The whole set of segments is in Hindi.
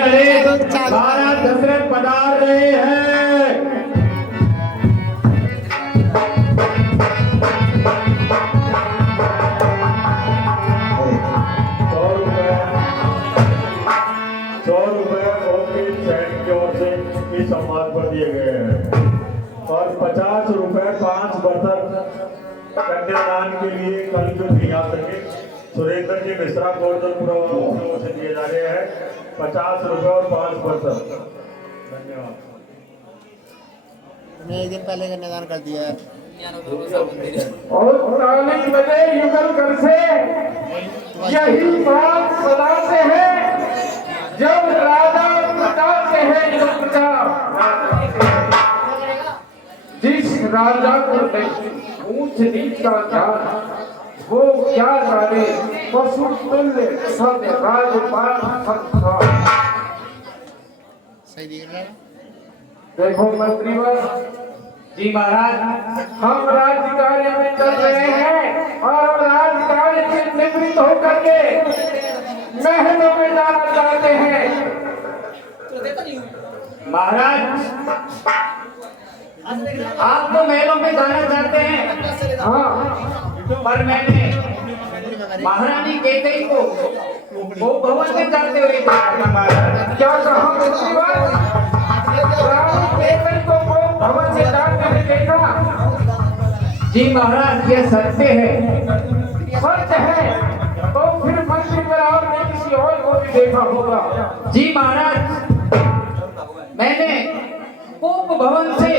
महाराज दशरथ पधार रहे हैं। सम्मान पर दिए गए हैं और 50 रुपए 5 बर्तन कन्यादान के लिए कल जो दिया सके सुरेंद्र जी मिश्रा गोवर्धनपुर से दिए जा रहे हैं 50 रुपए और 5 बर्तन। धन्यवाद। हमने एक दिन पहले कन्यादान कर दिया है और 19 बजे युगल कर से यही बात सदाते हैं जब राजा बताते हैं युग प्रचार। जिस राजा को नहीं ऊंच नीच का ज्ञान वो क्या जाने पशु तुल्य सब राजपाल था। सही दिख रहा है। देखो मंत्रीवर जी महाराज, हम राज्य कार्य में चल रहे हैं और राज्य कार्य से निवृत्त होकर के महलों में जाना चाहते हैं। महाराज आप तो महलों में जाना चाहते हैं। हाँ, पर मैंने महारानी कैकेयी को वो भवन में जाते हुए देखा था महाराज। क्या कहा मंत्रीवर? रानी कैकेयी को वो भवन में जाते हुए देखा? जी महाराज ये सत्य है। सच है तो फिर मंत्रीवर आपने किसी और को भी देखा होगा। जी महाराज मैंने पोप भवन से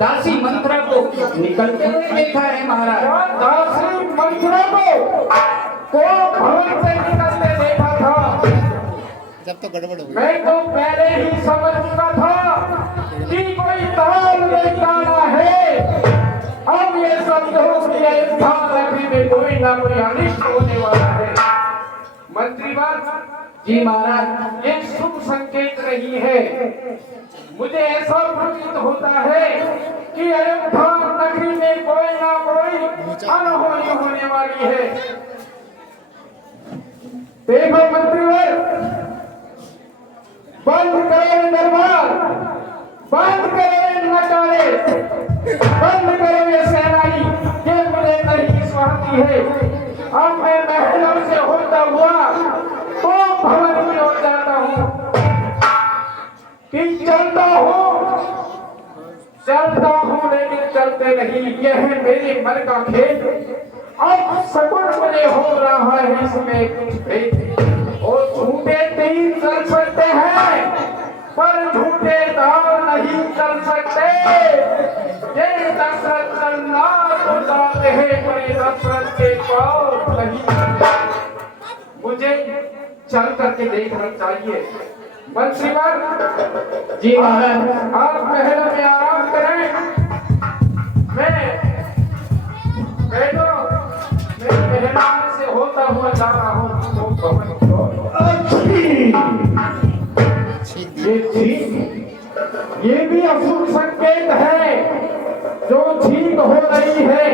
दासी मंत्रा को निकलते हुए देखा है महाराज। क्या दासी मंत्रा को भवन से निकलते देखा था? जब तो गड़बड़ हो गई। मैं तो पहले ही समझ चुका था कि कोई ताल में गाना है। अब ये सब अयोध्या में कोई ना कोई अनिष्ट होने वाला है। मंत्रीवर जी महाराज एक शुभ संकेत नहीं है। मुझे ऐसा प्रतीत होता है कि अयोध्या नगरी में कोई ना कोई अनहोनी होने वाली है। देखो मंत्रीवर बंद करो दरबार, बंद करो नकारे, बंद करो ये सेनानी, ये मुझे नहीं सुहाती है। अब मैं महलों से होता हुआ तो भवन में हो जाता हूँ कि चलता हूँ लेकिन चलते नहीं। यह है मेरे मन का खेल। अब सकुन मुझे हो रहा है इसमें कुछ भेद। और झूठे तीर चल सकते हैं पर झूठे दाव नहीं चल सकते। ये दशरथ चलना उतारते हैं पर ये दशरथ के पाँव नहीं। मुझे चल करके देखना चाहिए। मंत्रीवर जी महाराज आप महल में आराम करें। मैं मेहमान से होता हुआ जा रहा हूँ तो भवन ये भी अशुभ संकेत है जो ठीक हो रही है।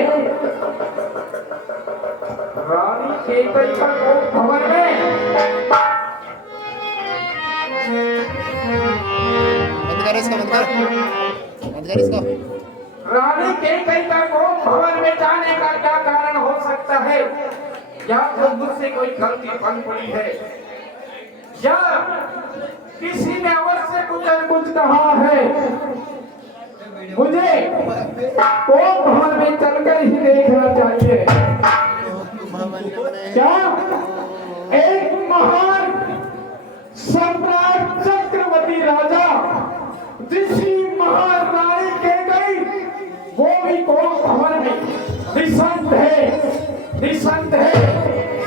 रानी कैकेयी का भवन में बंद कर इसको, बंद कर इसको। रानी कैकेयी का भवन में जाने का क्या कारण हो सकता है? या तो मुझसे कोई गलती बन पड़ी है या किसी ने अवश्य कुछ कहा है। मुझे भवन में चलकर ही देखना चाहिए। क्या एक महान सम्राट चक्रवर्ती राजा जिसकी महान रानी कैकेयी वो भी भवन में निसंत है।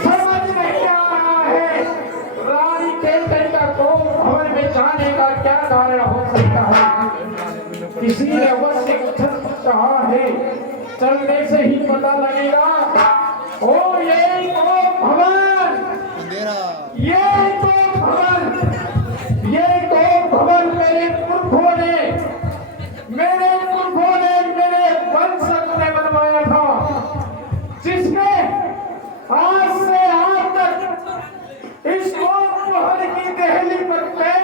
समझ नहीं आ रहा है रानी कैकेयी का भवन में जाने का क्या कारण हो सकता है। किसी ने अवश्य कुछ कहा है, चलने से ही पता लगेगा। ओ ये भवन, ये भवन मेरे पुरखों ने मेरे वंशज ने बनवाया था, जिसने आज से आज तक इस महल की दहली पर पैर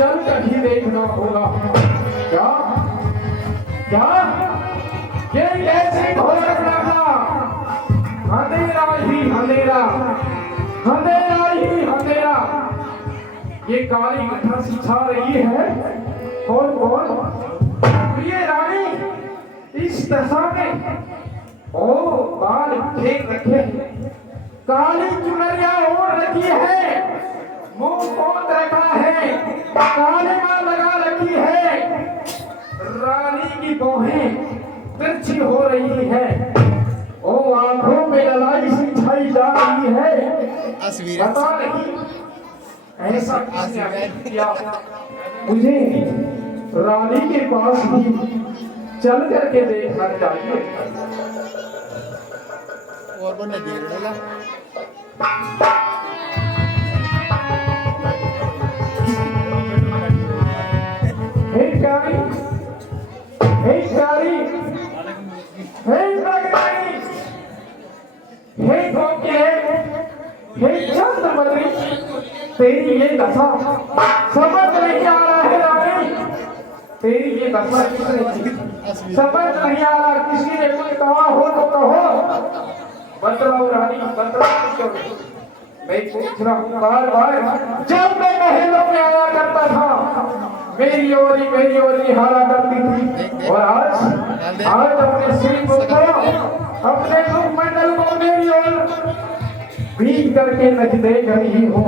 चल कर ही देखना होगा। क्या क्या ये कैसे घोर रहा, अंधेरा ही अंधेरा, अंधेरा ही अंधेरा। ये काली घटा सी छा रही है। कौन कौन? ये रानी इस दशा में ओ बाल फेंक रखे, काली चुनरिया ओढ़ रखी है, मुंह पोत रखा है, काले मां लगा रखी है, रानी की बाहें तिरछी हो रही है, ओ आंखों में ललाई सी छाई जा रही है। अस्वीर पता नहीं ऐसा किसने किया। मुझे रानी के पास भी चल करके देखना चाहिए। और को नहीं देख रहा हे कारी, हे कारी, हे नगरी, हे गोपी, हे चंद्रमती, तेरी ये दशा समझ नहीं आ रहा है रानी। तेरी ये दशा किसने की? समझ नहीं आ रहा। किसी ने कुछ कहा हो तो कहो। बतलाओ रानी, बतलाओ। मैं पूछ रहा हूँ बार बार। जब मैं महलों में आया करता था, मेरी ओरी हारा करती थी, और आज अपने सिर को अपने मुखमंडल को मेरी ओर भीग करके नहीं देख रही हो।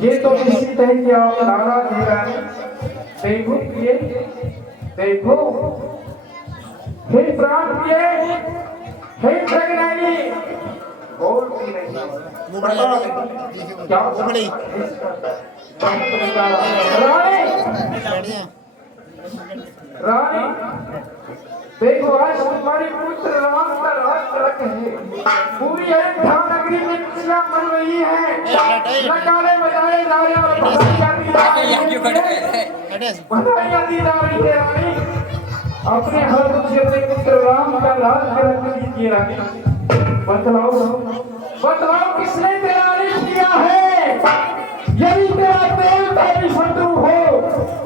ये तो किसी तरह की अवधारणा दे रहा है। देखो प्रिय, देखो हे प्राण प्रिय, हे प्रज्ञानी, बोलती नहीं, क्या रानी, देखो आज तुम्हारे पुत्र राम का राज तिलक है। पूरी अयोध्या नगरी में खुशियां मन रही है, नगाड़े बजाए जा रहे हैं, बधाइयां दी जा रही है। रानी अपने हर अपने पुत्र राम का राज तिलक कीजिए। रानी बतलाओ किसने तेरा रिश्ता किया है? यदि तेरा तेल तेरी शत्रु हो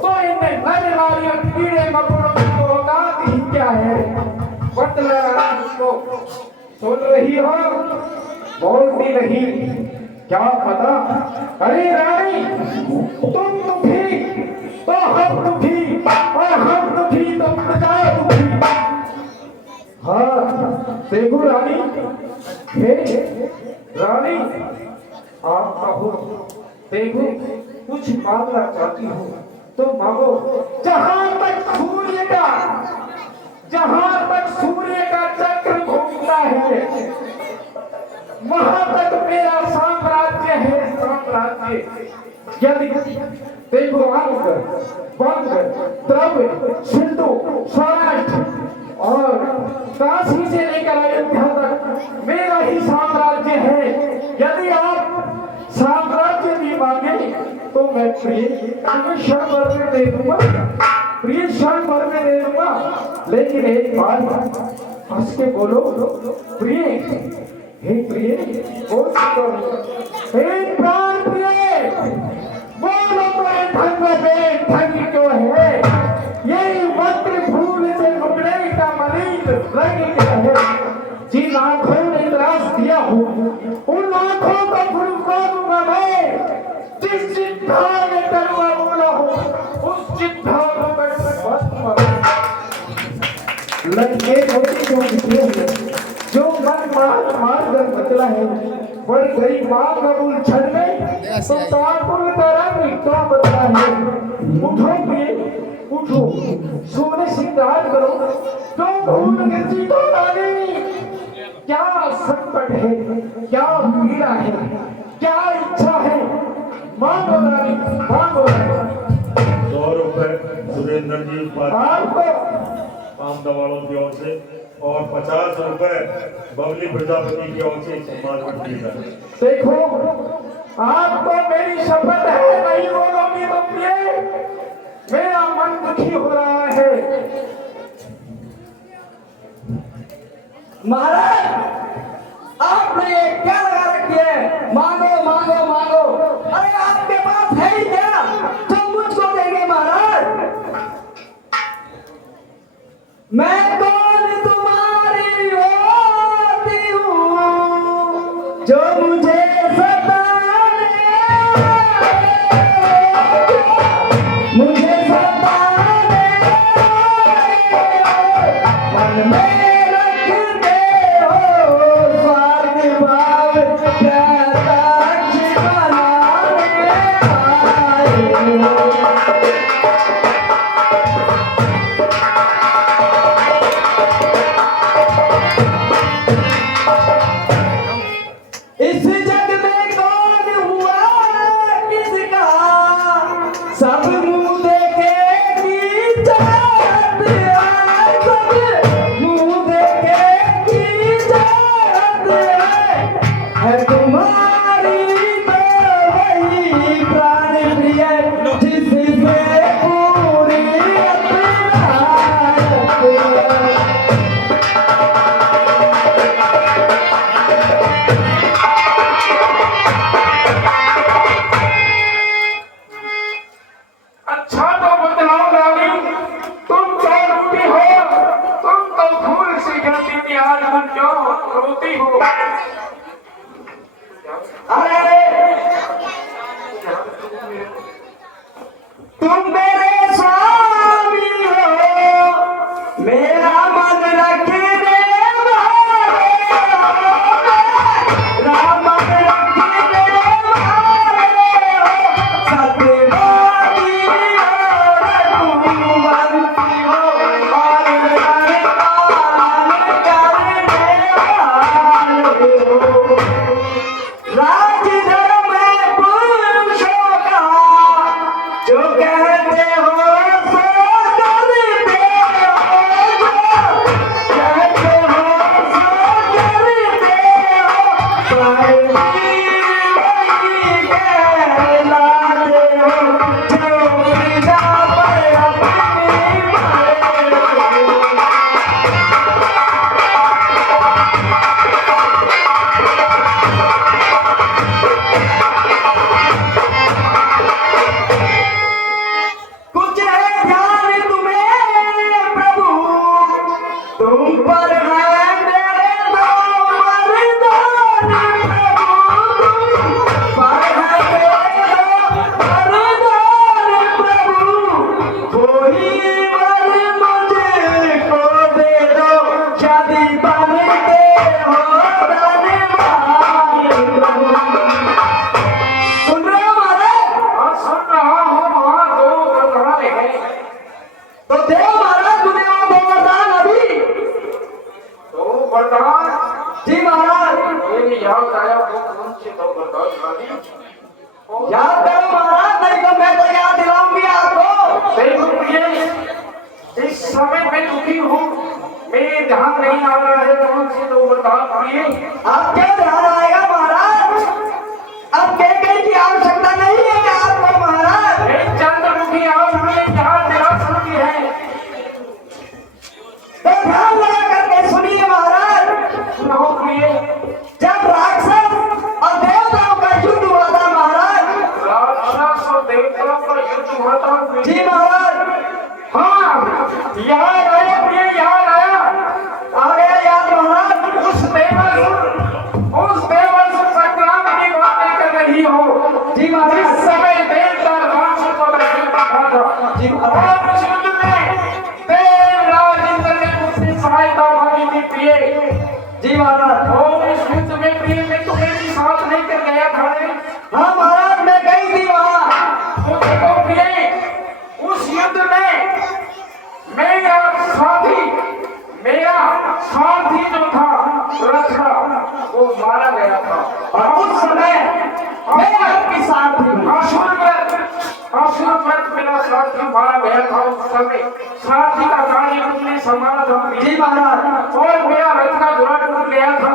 तो इनमें नर नारियों कीड़े मकोड़ों की औकात ही क्या है? बतला को सुन रही हो, बोलती नहीं, क्या पता? अरे रानी, तुम दुखी तो हम दुखी, और हम दुखी तो प्रजा दुखी। हाँ देखो रानी, हे रानी, आप कहो, देखो कुछ मांगना चाहती हो तो मांगो। जहां तक सूर्य का चक्र घूमता है, वहां तक मेरा साम्राज्य है, साम्राज्य। यदि देखो अंग, बंग, द्रव्य, सिंधु, सौराष्ट्र और काशी से लेकर अयोध्या तक मेरा ही साम्राज्य है। यदि आप साम्राज्य भी मांगे तो मैं प्रिय क्षण भर में दे दूंगा, प्रिय क्षण भर में दे दूंगा। लेकिन एक बात हंस के बोलो, प्रिय, हे प्रिय, बोल सकते हो, हे प्राण प्रिय, बोलो तो ढंग क्यों है? ये मंत्र फूल से मुकड़े का मरीज रंग क्या है? जिन आंखों ने त्रास दिया हो उन आंखों का फुलका दूंगा मैं। जिस चिट्ठा में करुआ बोला हो उस चिट्ठा को लड़के जो मन मार कर बचला है, बड़ी गई माँ कबूल छड़ में तो ताकुल का रंग क्या बदला है? उठो प्रिय, उठो, सोने श्रृंगार करो, तो भूल के जीतो रानी। क्या संकट है, क्या पीड़ा है, क्या इच्छा है? मांगो रानी, मांगो रानी। 100 रुपए सुरेंद्र जी आमदवालों की ओर से और 50 रुपए बबली प्रजापति की ओर से सम्मान दिए जाते। देखो आपको मेरी शपथ है, नहीं बोलोगी तो प्रिय मेरा मन दुखी हो रहा है। महाराज, आपने ये क्या लगा रखी है? मांगो मांगो मांगो। अरे आपके पास है ही क्या जो मुझको क्यों रोती हो? अरे तुम मेरे स्वामी हो, मेरा मन रखने वाले हो, मेरा मन रखने वाले हो, सत्यवादी हो, तुम बनती हो, और मेरे पालन करने वाले हो। राज धर्म है पुरुषों का, जो कहते हो सो करते हो, जो कहते हो सो करते हो, वही कहलाते हो, जो प्रजा पर अपनी मारे। कुछ है ध्यान तुम्हें प्रभु, तुम पर है मेरे दो वरदान प्रभु, तुम पर है मेरे दो वरदान प्रभु, कोई वर मुझको दे दो, यदि बनते हो धनवान प्रभु। सुन रहे हो महाराज? और सुन रहा हूँ, वहाँ दो वरदान है। तो देव महाराज मुझे वो दो वरदान अभी। दो वरदान? जी महाराज, मेरी याद आया वो कौन से दो वरदान वाली? याद करो महाराज, नहीं तो मैं तो याद दिलाऊंगी आपको। देखो प्रिय, इस समय मैं दुखी हूँ, मेरे ध्यान नहीं आ रहा है कौन से दो वरदान प्रिय। अब क्या ध्यान आएगा महाराज? अब कह की आवश्यकता नहीं है आपको महाराज। एक चंद्रमुखी आपने ध्यान दिला सकती है। तो ध्यान लगा करके सुनिए महाराज। सुनो प्रिय, जब राक्षस और देवताओं का युद्ध हुआ था महाराज। राक्षस और देवताओं का युद्ध हुआ था प्रिय। जी महाराज, हाँ, याद आया प्रिय, याद आया। आ गया याद महाराज। उस देवल संग्राम की बातें कर रही हो। जी महाराज। इस समय देवता राक्षस और देवता था। जी महाराज। और उस युद्ध में देवराज इंद्र ने मुझसे सहायता मांगी थी प्रिय। जी महाराज। और इस युद्ध में प्रिय मैं तुम्हें भी साथ लेकर गया था रे। हाँ महाराज, मैं गई थी वहाँ। तो देखो प्रिय, उस युद्ध में मेरा सारथी जो था रथा, वो मारा गया था। और उस समय मैं आपके साथ थी। असुरवत मेरा सारथी मारा गया था। उस समय सारथी का कार्य तुमने संभाला था। जी महाराज। और मेरा रथ का धुरा टूट गया था।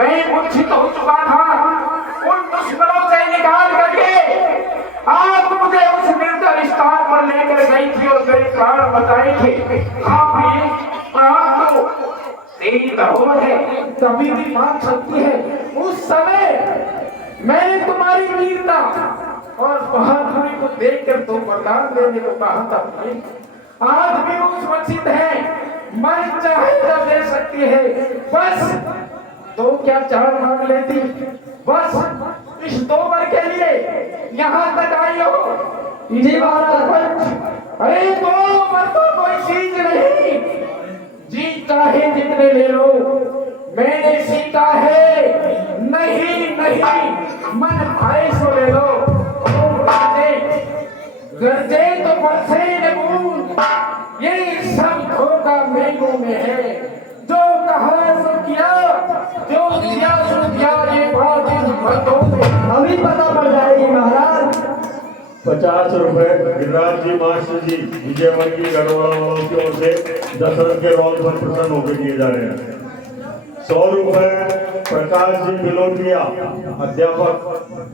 मैं मूर्छित हो चुका था। उन दुश्मनों से निकाल करके आप मुझे उस निर्जन स्थान पर लेकर गई थी और मेरे कारण बताए थे। आप ये प्राण तो तेरी धरोहर है, कभी भी मान सकती है। उस समय मैंने तुम्हारी वीरता और बहादुरी को देखकर तो वरदान देने को कहा था। आज भी वो सुरक्षित है, मन चाहे तो दे सकती है। बस तो क्या चार मांग लेती, बस इस 2 वर के लिए यहाँ तक आई हो। जी महाराज। अरे 2 वर तो कोई चीज नहीं, जी चाहे जितने ले लो। मैंने सीखा है नहीं नहीं, मन भाई सो ले लो। गरजे तो बरसे न बूंद, ये सब धोखा मेघों में है। जो कहा सो किया, जो किया सो किया, ये बात इन मर्दों में अभी पता पड़ जाएगी महाराज। 50 रुपए गिरिराज जी मास्टर जी विजयवर की गढ़वाला वालों की ओर से दशरथ के रोल पर प्रसन्न होकर दिए जा रहे हैं। 100 रुपए प्रकाश जी बिलोटिया अध्यापक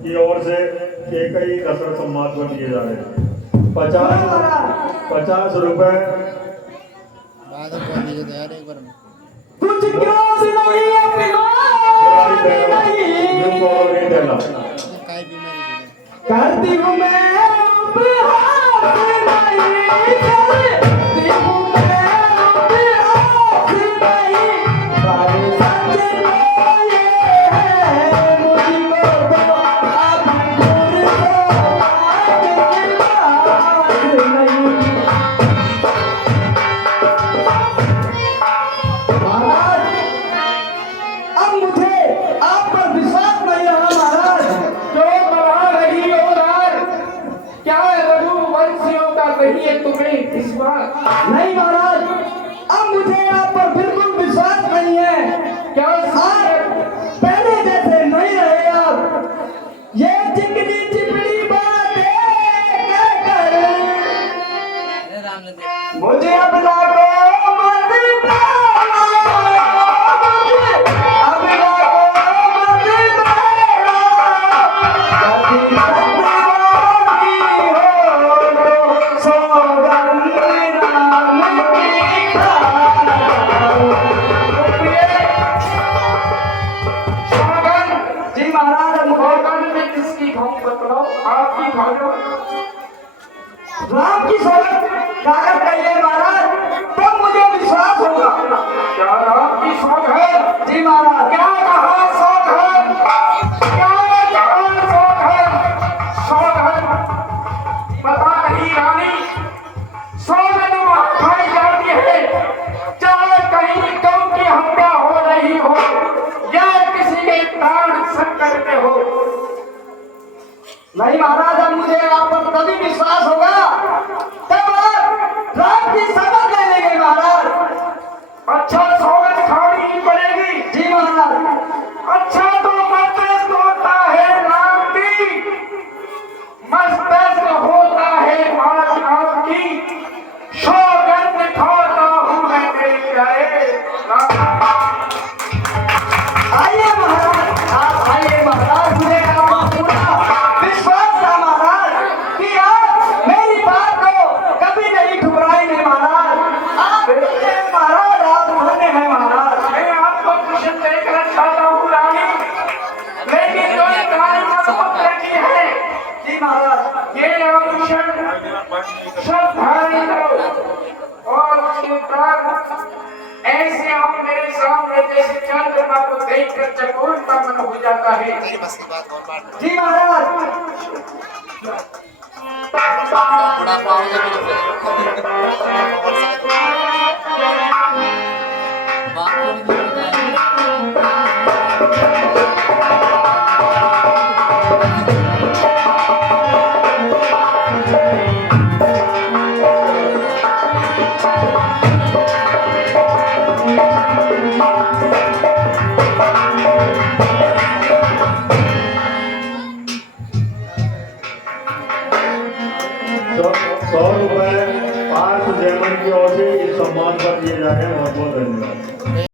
की ओर से केकई दशरथ सम्मान पर दिए जा रहे हैं। 50 रुपए बाद में कर दीजिए यार एक बार में। कुछ क्रोध नहीं अपनी नहीं देना काय बीमारी है? करती हूँ मैं उपहास नहीं, करती हूँ मैं उपहास नहीं, नहीं है तुम्हें विश्वास? नहीं महाराज, अब मुझे आप पर बिल्कुल विश्वास नहीं है। क्या आप पहले जैसे नहीं रहे। आप ये चिकनी चिपड़ी बातें कहकर मुझे अपना को मत पाना, अपना को मत पाना। कभी सतवादी हो तो सौगंध राम की खाना। जी महाराज, हम भगवान में किसकी खाऊं बतलाओ? आपकी खा लो। राम की सौगंध खाकर कहिए महाराज, तो मुझे विश्वास होगा। क्या राम की सौगंध? जी महाराज। क्या कहा सौगंध? क्या कहा सौगंध? सौगंध पता नहीं रानी, सौगंध वहां खाई जाती है चाहे कहीं कौन की हत्या हो रही हो या किसी के प्राण संकट में हो। नहीं महाराज, अब मुझे आप पर तभी विश्वास होगा तब आप राम की सौगंध ले लेंगे महाराज। अच्छा सौगंध खानी ही पड़ेगी। जी महाराज। अच्छा तो मस्तिष्क होता है राम की, मस्तिष्क होता है आज राम की, सौगंध खाता हूँ मैं तेरे प्यारे राम। आइए महाराज, आप आइए महाराज, मुझे आप पर पूरा विश्वास था महाराज कि आप मेरी बात को कभी नहीं ठुकराएंगे महाराज। आप महाराज, आप धन्य हैं महाराज। मैं आपको कुछ देखना चाहता हूँ रानी, लेकिन जो एक रानी मजबूत लगी है जी महाराज। ये आभूषण सब धारण करो और उसके बाद ऐसे आप मेरे सामने जैसे चंद्रमा को देखकर चकोर का मन हो जाता है। जी महाराज। बुढ़ापा हो गया मेरे बात को भी नहीं तो 100 रुपए पार्थ जयमन की ओर से इस सम्मान पर दिए जा रहे हैं। बहुत बहुत धन्यवाद।